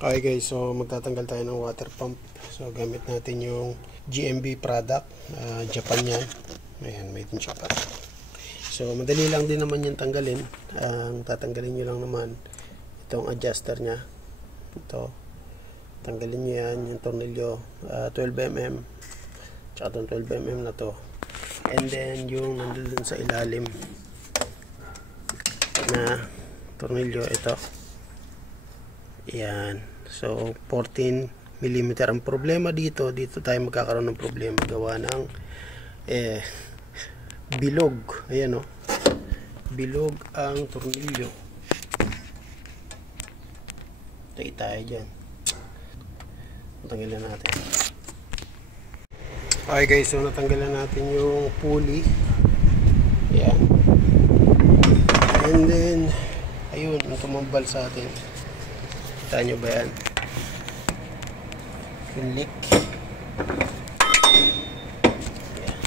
Okay guys, so magtatanggal tayo ng water pump. So gamit natin yung GMB product, Japan yan. Ayan, made in Japan. So madali lang din naman yan tanggalin. Ang tatanggalin nyo lang naman itong adjuster nya. Ito, tanggalin nyo yan, yung tornilyo 12mm tsaka itong 12mm na to. And then yung nandun sa ilalim na tornilyo, ito. Yan. So 14mm. Ang problema dito tayo magkakaroon ng problema gawa ng bilog. Ayan o, bilog ang tornilyo. Tayo tayo dyan. Natanggalan natin. Okay guys, so natanggalan natin yung pulley. Ayan. And then ayun, ang tumambal sa atin. Kita nyo ba yan? Yung leak. Ayan.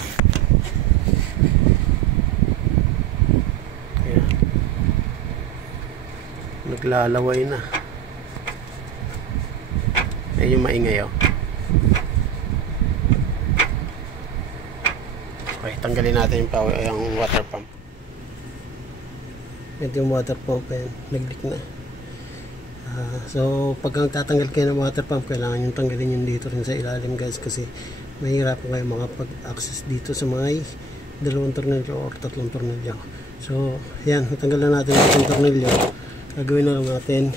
Ayan. Naglalaway na. Ayan yung maingay, oh. Okay, tanggalin natin yung water pump. Ito yung water pump, ayan. Nag-leak na. So pag tatanggal kayo ng water pump, kailangan yung tanggalin yung dito rin sa ilalim guys, kasi mahirap kayo makapag-access dito sa mga dalawang tornilyo or tatlong tornilyo. So yan, natanggalan natin yung tornilyo. Gagawin na lang natin,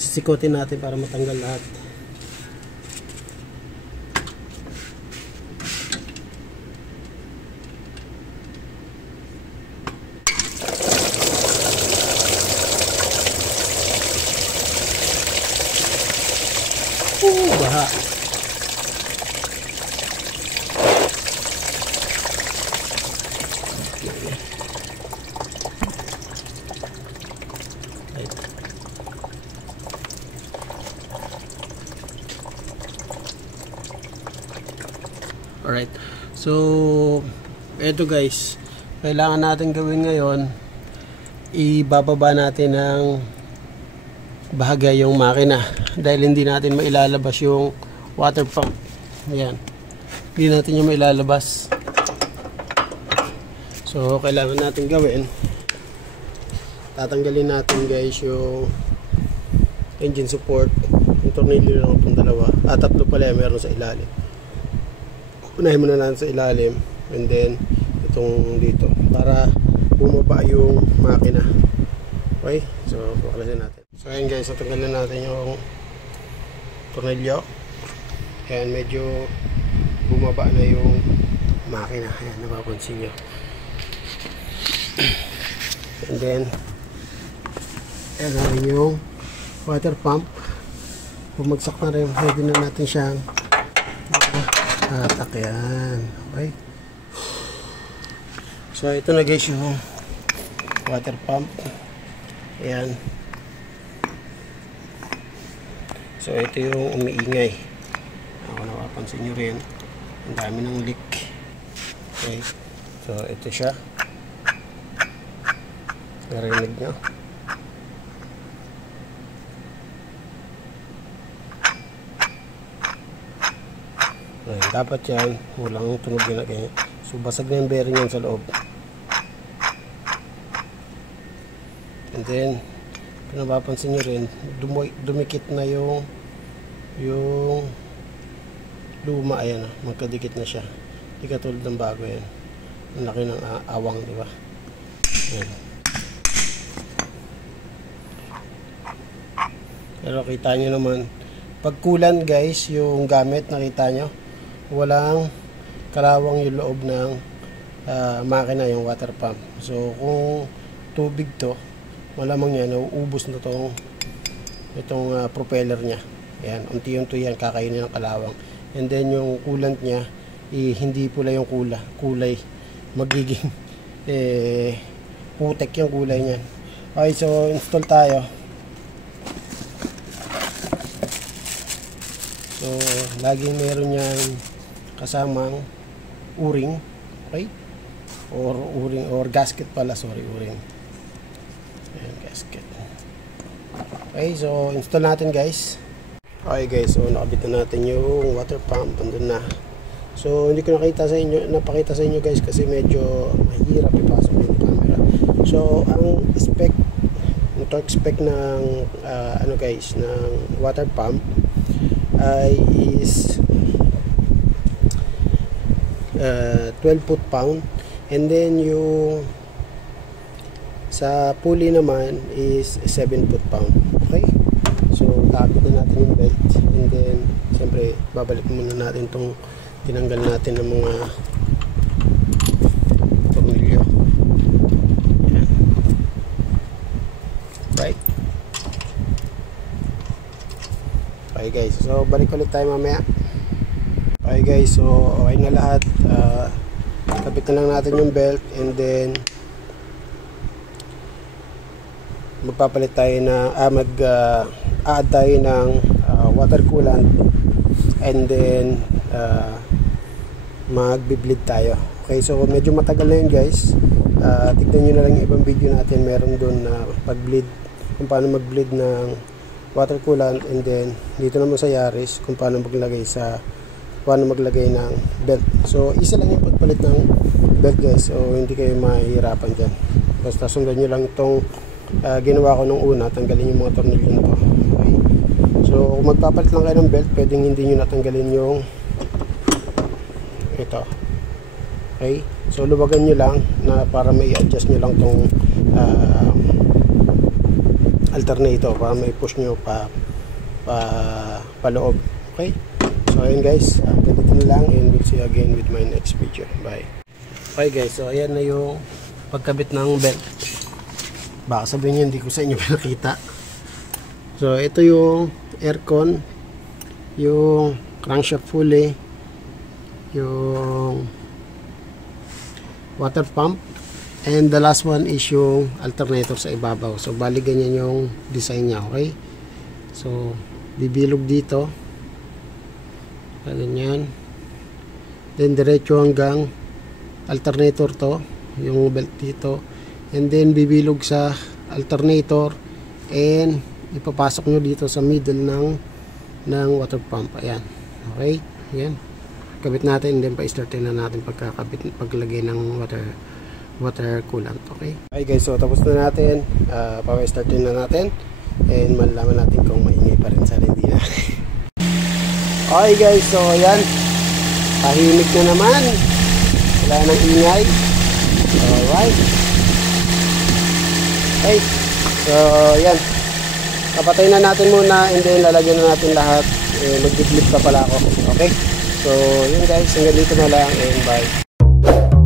sisikotin natin para matanggal lahat. Baha. Alright. So eto guys, kailangan natin gawin ngayon, ibababa natin ng bahagya yung makina dahil hindi natin mailalabas yung water pump. Ayan, hindi natin yung mailalabas. So kailangan natin gawin, tatanggalin natin guys yung engine support, yung tornilyo lang itong dalawa, tatlo pala meron sa ilalim. Unahin muna natin sa ilalim and then itong dito para bumaba yung makina. Okay, so buklasin natin. So ayan guys, natanggalin natin yung tornilyo. Ayan, medyo bumaba na yung makina. Ayan, napapansin nyo. And then ayan natin yung water pump. Bumagsak na rin, pwede na natin siyang hatak. Yan, okay. So ito na guys yung water pump. Ayan. So ito yung umiingay. Ako napapansin nyo rin, ang dami ng leak. Okay. So ito siya. Narinig nyo. Ayan, dapat yan walang tunog yun. Okay. So basag na yung bearing yan sa loob. And then kung napapansin nyo rin, dumikit na yung luma. Ayan, magkadikit na siya. Hindi katulad ng bago yan. Ang laki ng awang, di ba? Ayan. Pero kita nyo naman, pag kulan guys yung gamit, nakita nyo, walang kalawang yung loob ng makina, yung water pump. So kung tubig to, malamang yan, nauubos na itong propeller nya. Ayan, unti-unti yan kakainin ng kalawang. And then yung coolant nya, hindi pula yung kulay. Magiging putek yung kulay niyan. Okay, so install tayo. So laging meron yan kasamang o-ring. Okay? Or gasket pala, sorry, o-ring. Ayan, gasket. Okay, so install natin guys. Okay guys, so nakabit na natin yung water pump, andun na. So hindi ko napakita sa inyo guys kasi medyo mahirap ipasok yung camera. So ang spec, yung torque spec ng ano guys, ng water pump ay is 12 foot-pound, and then yung sa pulley naman is 7 foot-pound. Okay, so kakabit na natin yung belt, and then siyempre babalik muna natin itong tinanggal natin ng mga tornilyo. Yan. Right. Okay guys, so balik ulit tayo mamaya. Okay guys, so okay na lahat. Kapit na lang natin yung belt, and then magpapalit tayo na add tayo ng water coolant, and then magbi-bleed tayo. Okay, so medyo matagal na yun guys. Tignan nyo na lang yung ibang video natin, meron doon na pag-bleed, kung paano mag-bleed ng water coolant, and then dito naman sa Yaris kung paano maglagay ng belt. So isa lang yung pagpalit ng belt guys, so hindi kayo mahihirapan dyan. Basta sundan nyo lang itong ginawa ko nung una, tanggalin yung mga tornilyo na to. Okay, so kung magpapalit lang kayo ng belt, pwedeng hindi nyo natanggalin yung ito. Okay, so luwagan nyo lang na para may adjust nyo lang tong alternator para may push nyo pa loob. Okay, so ayun guys, ganito na lang, and we'll see you again with my next video. Bye. Okay guys, so ayan na yung pagkabit ng belt. Baka sabihin nyo hindi ko sa inyo pinakita. So ito yung aircon, yung crankshaft pulley, yung water pump, and the last one is yung alternator sa ibabaw. So bali ganyan yung design nya. Okay, so bibilog dito ganyan, then diretso hanggang alternator to, yung belt dito, and then bibilog sa alternator, and ipapasok nyo dito sa middle ng water pump. Ayan, okay, ayan, kabit natin, and then pa-startin na natin paglagay ng water coolant. Okay, okay guys, so tapos na natin, pa-startin na natin, and malalaman natin kung maingay pa rin sa hindi na. Okay guys, so ayan, tahimik na naman, wala nang ingay. Alright, okay, so ayan, kapatay na natin muna, and then lalagyan na natin lahat. Mag-flip pa pala ako. Okay, so yun guys, hanggang dito na lang, and bye.